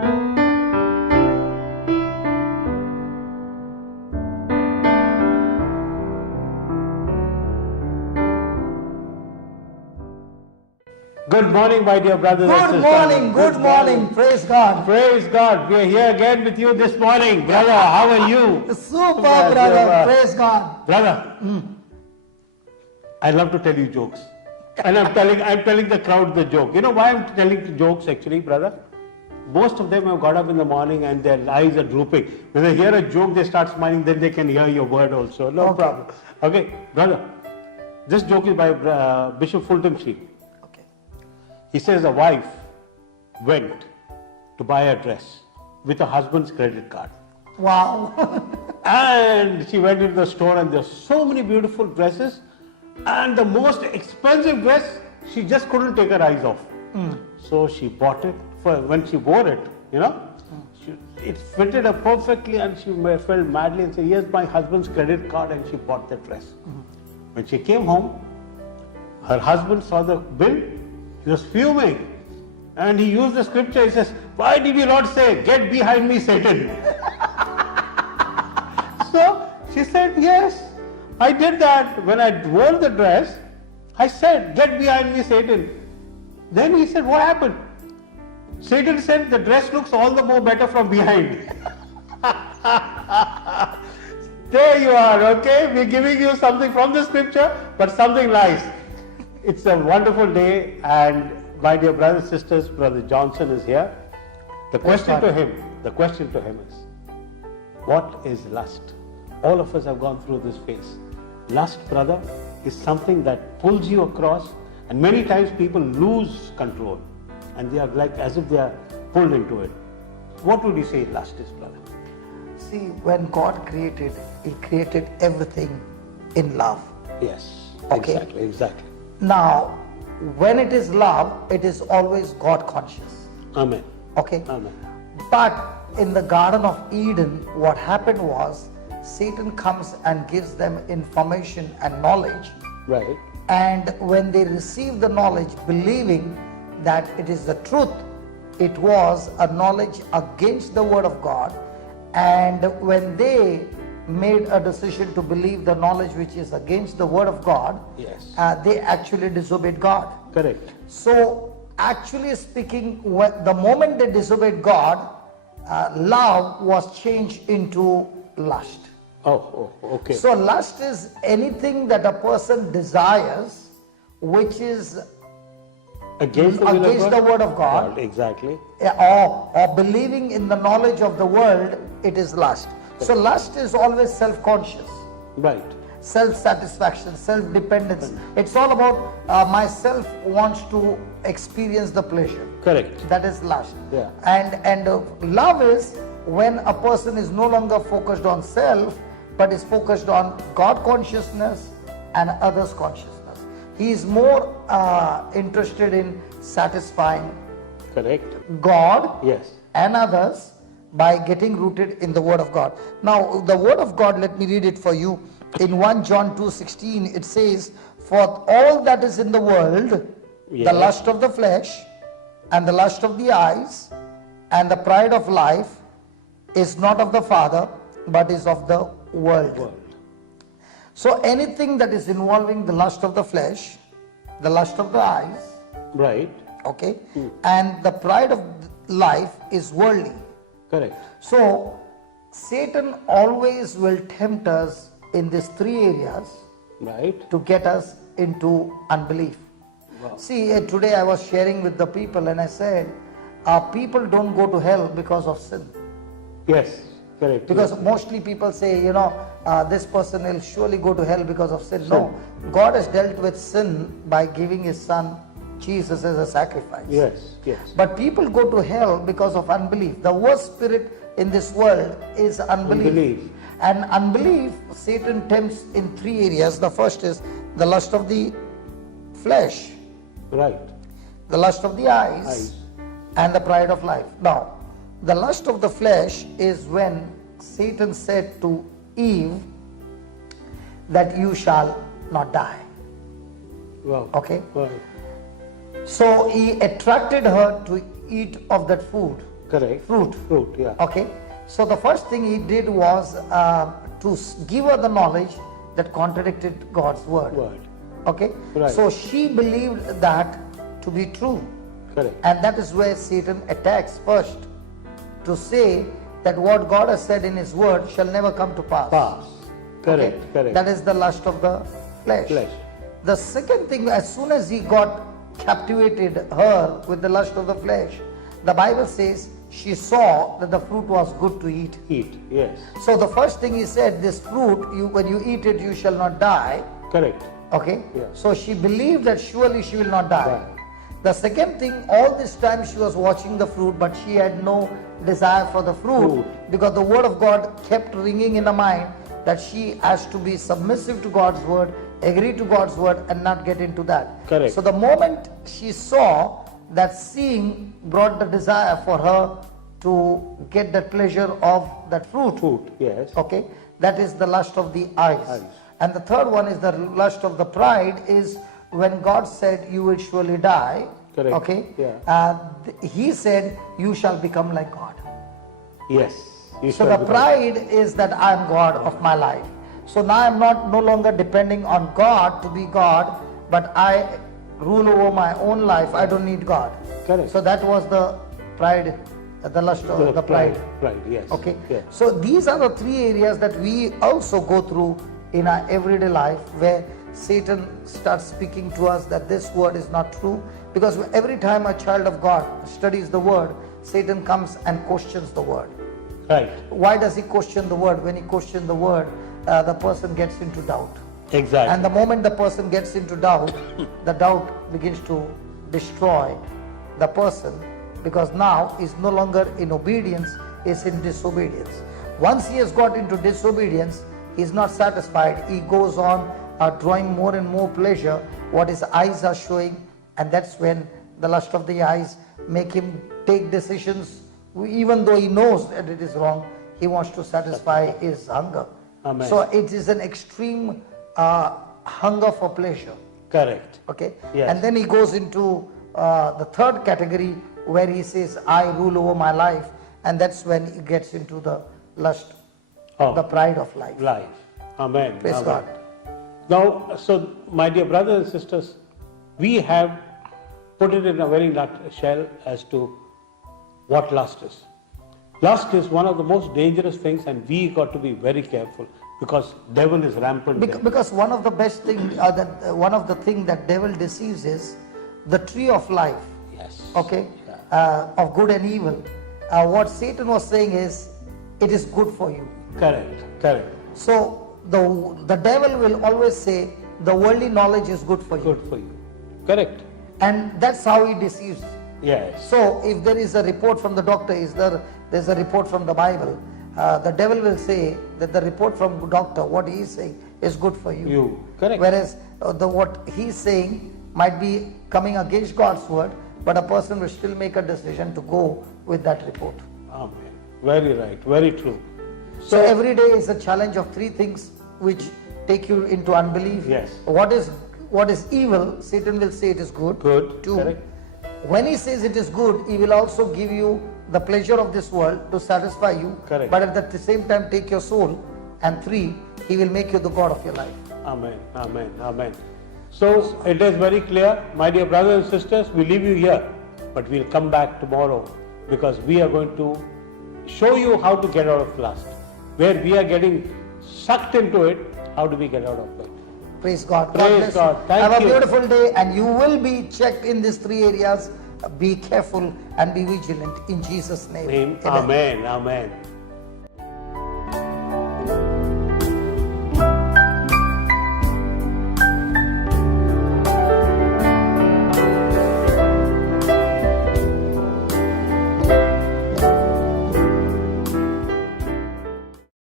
Good morning, my dear brothers and sisters. Good morning, praise God. Praise God. We are here again with you this morning. Brother, how are you? Super, Yes, brother, super. praise God. Brother, I love to tell you jokes. And I'm telling the crowd the joke. You know why I'm telling jokes actually, brother? Most of them have got up in the morning and their eyes are drooping. When they hear a joke, they start smiling, then they can hear your word also. No problem. Okay, brother, this joke is by Bishop Fulton Sheen. He says a wife went to buy a dress with her husband's credit card. Wow. And she went into the store and there were so many beautiful dresses. And the most expensive dress, she just couldn't take her eyes off. So she bought it. When she wore it, it fitted her perfectly and she felt madly and said, here's my husband's credit card, and she bought the dress. When she came home, her husband saw the bill. He was fuming, and he used the scripture. He says, why did you not say, get behind me, Satan? So she said, yes, I did that. When I wore the dress, I said, get behind me, Satan. Then he said, what happened? Satan said, the dress looks all the more better from behind. There you are, okay? We're giving you something from the scripture, but something nice. It's a wonderful day, and my dear brothers and sisters, Brother Johnson is here. The question to him is, what is lust? All of us have gone through this phase. Lust, brother, is something that pulls you across, and many times people lose control, and they are like as if they are pulled into it. What would you say lust is, brother? See, when God created, He created everything in love. Yes, Okay. exactly. Now, when it is love, it is always God conscious. Amen. Okay? Amen. But in the Garden of Eden, what happened was, Satan comes and gives them information and knowledge. Right. And when they receive the knowledge, believing that it is the truth, it was a knowledge against the word of God. And when they made a decision to believe the knowledge which is against the word of God, Yes. they actually disobeyed God. Correct. So, actually speaking, the moment they disobeyed God, love was changed into lust. Oh, okay. So, lust is anything that a person desires which is Against the will of God? word of God, Exactly. or believing in the knowledge of the world, it is lust. So, lust is always self-conscious. Right. Self-satisfaction, self-dependence. It's all about myself wants to experience the pleasure. Correct. That is lust. Yeah. And love is when a person is no longer focused on self, but is focused on God consciousness and others consciousness. He is more interested in satisfying Correct. God Yes. and others by getting rooted in the word of God. Now, the word of God, let me read it for you. In 1 John 2:16, it says, for all that is in the world, Yes. the lust of the flesh and the lust of the eyes and the pride of life is not of the Father, but is of the world. So anything that is involving the lust of the flesh, the lust of the eyes, Right. okay, and the pride of life is worldly. Correct. So, Satan always will tempt us in these three areas Right. to get us into unbelief. Wow. See, today I was sharing with the people and I said, people don't go to hell because of sin. Yes. Correct. Because mostly people say, this person will surely go to hell because of sin. No, God has dealt with sin by giving His Son Jesus as a sacrifice. Yes. Yes. But people go to hell because of unbelief. The worst spirit in this world is unbelief. And unbelief, Satan tempts in three areas. The first is the lust of the flesh, Right. the lust of the eyes, and the pride of life. Now, the lust of the flesh is when Satan said to Eve that you shall not die. Wow. Okay? Right. So he attracted her to eat of that food. Correct. Fruit. Fruit, yeah. Okay. So the first thing he did was to give her the knowledge that contradicted God's word. Word. Okay. Right. So she believed that to be true. Correct. And that is where Satan attacks first, to say that what God has said in his word shall never come to pass. Pass. Correct, Okay? correct. That is the lust of the flesh. Flesh. The second thing, as soon as he got captivated her with the lust of the flesh, the Bible says she saw that the fruit was good to eat. Eat, yes. So the first thing he said, this fruit, when you eat it, you shall not die. Correct. Okay? Yeah. So she believed that surely she will not die. Die. The second thing, all this time she was watching the fruit, but she had no desire for the fruit, because the word of God kept ringing in her mind that she has to be submissive to God's word, agree to God's word, and not get into that. Correct. So the moment she saw that, seeing brought the desire for her to get that pleasure of that fruit. Fruit, yes. Okay, that is the lust of the eyes. Eyes. And the third one is the lust of the pride, is when God said you will surely die. Correct. Okay, Yeah. he said you shall become like God. Yes. You So shall the become- pride is that I am God of my life. So now I am no longer depending on God to be God, but I rule over my own life. I don't need God. Correct. So that was the pride, the lust of the pride. Pride, yes. Okay. Yes. So these are the three areas that we also go through in our everyday life, where Satan starts speaking to us that this word is not true. Because every time a child of God studies the word, Satan comes and questions the word. Right. Why does he question the word? When he questions the word, the person gets into doubt. Exactly. And the moment the person gets into doubt, the doubt begins to destroy the person, because now he's no longer in obedience, he's in disobedience. Once he has got into disobedience, he's not satisfied. He goes on drawing more and more pleasure, what his eyes are showing, and that's when the lust of the eyes make him take decisions, even though he knows that it is wrong. He wants to satisfy his hunger. Amen. So it is an extreme hunger for pleasure. Correct. Okay. Yes. And then he goes into the third category, where he says, I rule over my life, and that's when he gets into the lust, the pride of life. Life. Amen. Praise Amen. God. Now, so my dear brothers and sisters, we have put it in a very nutshell as to what lust is. Lust is one of the most dangerous things, and we got to be very careful, because devil is rampant there. Because one of the best thing, one of the thing that devil deceives is the tree of life. Yes. Okay, Yeah. of good and evil. What Satan was saying is, it is good for you. Correct. Correct. So the devil will always say the worldly knowledge is good for you, Good for you. Correct. and that's how he deceives. Yes. So if there is a report from the doctor, there's a report from the Bible, the devil will say that the report from doctor, what he is saying, is good for you. You. Correct. Whereas what he's saying might be coming against God's word, but a person will still make a decision to go with that report. Amen. Very right. Very true. So every day is a challenge of three things which take you into unbelief. Yes. What is evil, Satan will say it is good. Good. Two, Correct. when he says it is good, he will also give you the pleasure of this world to satisfy you. Correct. But at the same time take your soul. And three, he will make you the God of your life. Amen. Amen. Amen. So it is very clear, my dear brothers and sisters, we leave you here, but we'll come back tomorrow, because we are going to show you how to get out of lust. Where we are getting sucked into it, how do we get out of it? Praise God. Praise bless God. you. Thank Have you. a beautiful day, and you will be checked in these three areas. Be careful and be vigilant in Jesus' name. Amen. Amen.